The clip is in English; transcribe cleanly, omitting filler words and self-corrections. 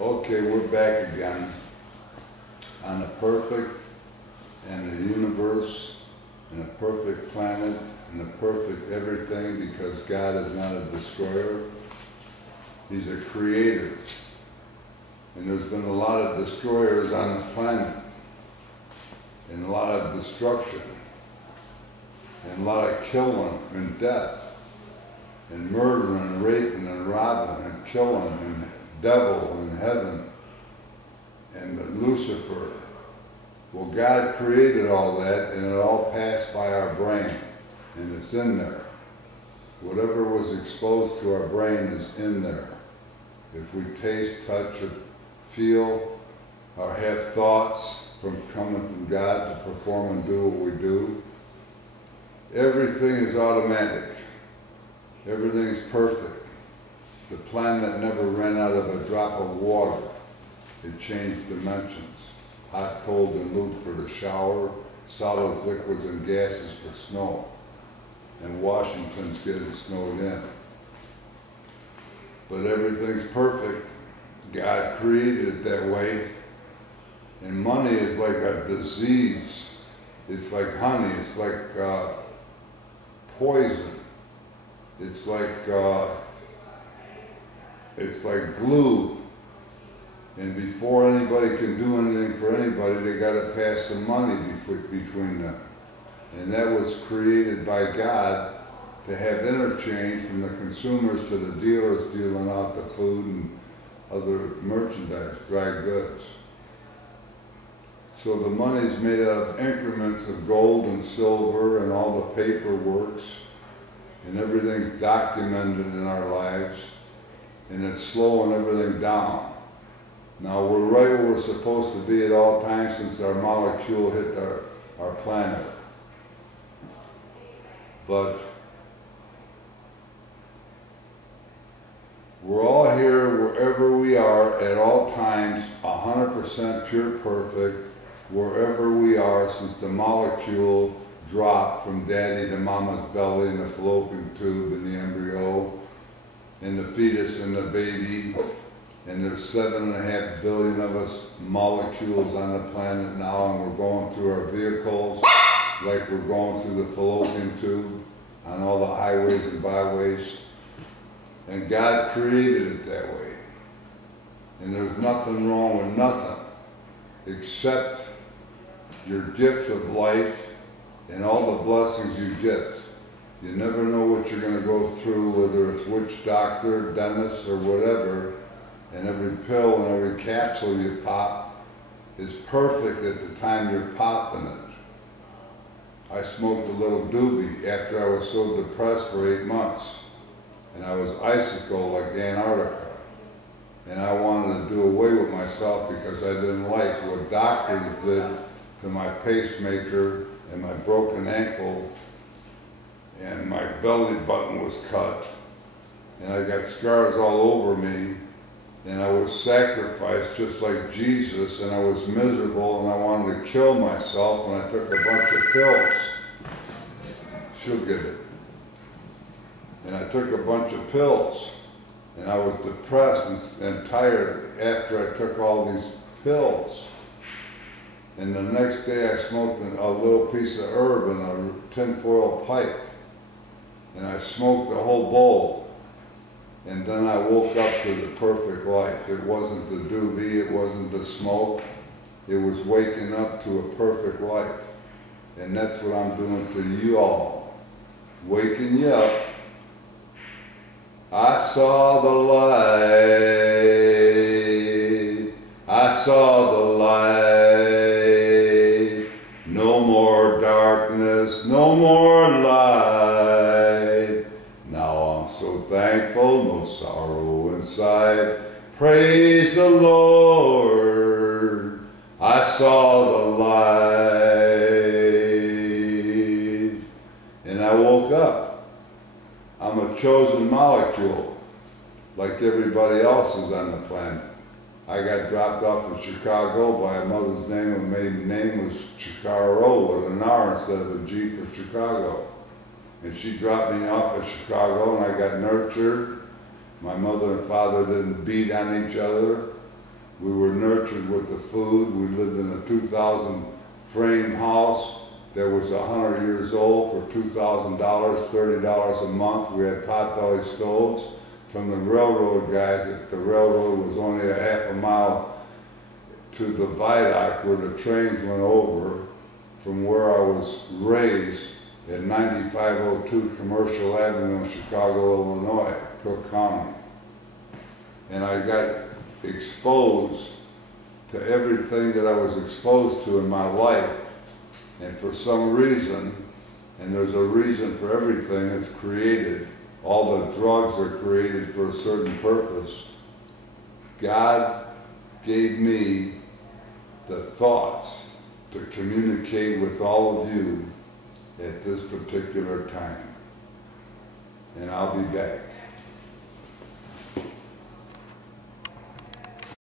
Okay, we're back again on the perfect and the universe and a perfect planet and a perfect everything, because God is not a destroyer. He's a creator. And there's been a lot of destroyers on the planet and a lot of destruction and a lot of killing and death and murdering and raping and robbing and killing and devil and heaven and Lucifer. Well, God created all that, and it all passed by our brain, and it's in there. Whatever was exposed to our brain is in there. If we taste, touch, or feel, or have thoughts coming from God to perform and do what we do, everything is automatic. Everything is perfect. The planet never ran out of a drop of water. It changed dimensions. Hot, cold, and loop for the shower, solids, liquids, and gases for snow. And Washington's getting snowed in. But everything's perfect. God created it that way. And money is like a disease. It's like honey. It's like poison. It's like glue. And before anybody can do anything for anybody, they got to pass some money between them. And that was created by God to have interchange from the consumers to the dealers dealing out the food and other merchandise, dry goods. So the money's made out of increments of gold and silver and all the paperworks, and everything's documented in our lives, and it's slowing everything down. Now we're right where we're supposed to be at all times since our molecule hit our planet. But we're all here wherever we are at all times, 100% pure perfect, wherever we are since the molecule dropped from daddy to mama's belly and the fallopian tube and the embryo and the fetus and the baby. And there's 7.5 billion of us molecules on the planet now, and we're going through our vehicles like we're going through the fallopian tube on all the highways and byways. And God created it that way. And there's nothing wrong with nothing except your gifts of life and all the blessings you get. You never know what you're going to go through, whether it's witch doctor, dentist, or whatever. And every pill and every capsule you pop is perfect at the time you're popping it. I smoked a little doobie after I was so depressed for 8 months. And I was icicle like Antarctica. And I wanted to do away with myself because I didn't like what doctors did to my pacemaker and my broken ankle. And my belly button was cut. And I got scars all over me. And I was sacrificed just like Jesus, and I was miserable, and I wanted to kill myself, and I took a bunch of pills. She'll get it. And I took a bunch of pills, and I was depressed and tired after I took all these pills. And the next day I smoked a little piece of herb in a tinfoil pipe, and I smoked the whole bowl. And then I woke up to the perfect life. It wasn't the doobie, it wasn't the smoke. It was waking up to a perfect life. And that's what I'm doing to you all. Waking you up. I saw the light. I saw the light. No more darkness, no more light. Now I'm so thankful, no sorrow inside. Praise the Lord. I saw the light. And I woke up. I'm a chosen molecule, like everybody else is on the planet. I got dropped off in Chicago by a mother's name. Her maiden name was Chikaro with an R instead of a G for Chicago. And she dropped me off at Chicago, and I got nurtured. My mother and father didn't beat on each other. We were nurtured with the food. We lived in a 2,000 frame house that was 100 years old for $2,000, $30 a month. We had potbelly stoves from the railroad guys. The railroad was only a half a mile to the viaduct where the trains went over from where I was raised at 9502 Commercial Avenue in Chicago, Illinois, Cook County. And I got exposed to everything that I was exposed to in my life. And for some reason, and there's a reason for everything that's created, all the drugs are created for a certain purpose. God gave me the thoughts to communicate with all of you at this particular time. And I'll be back.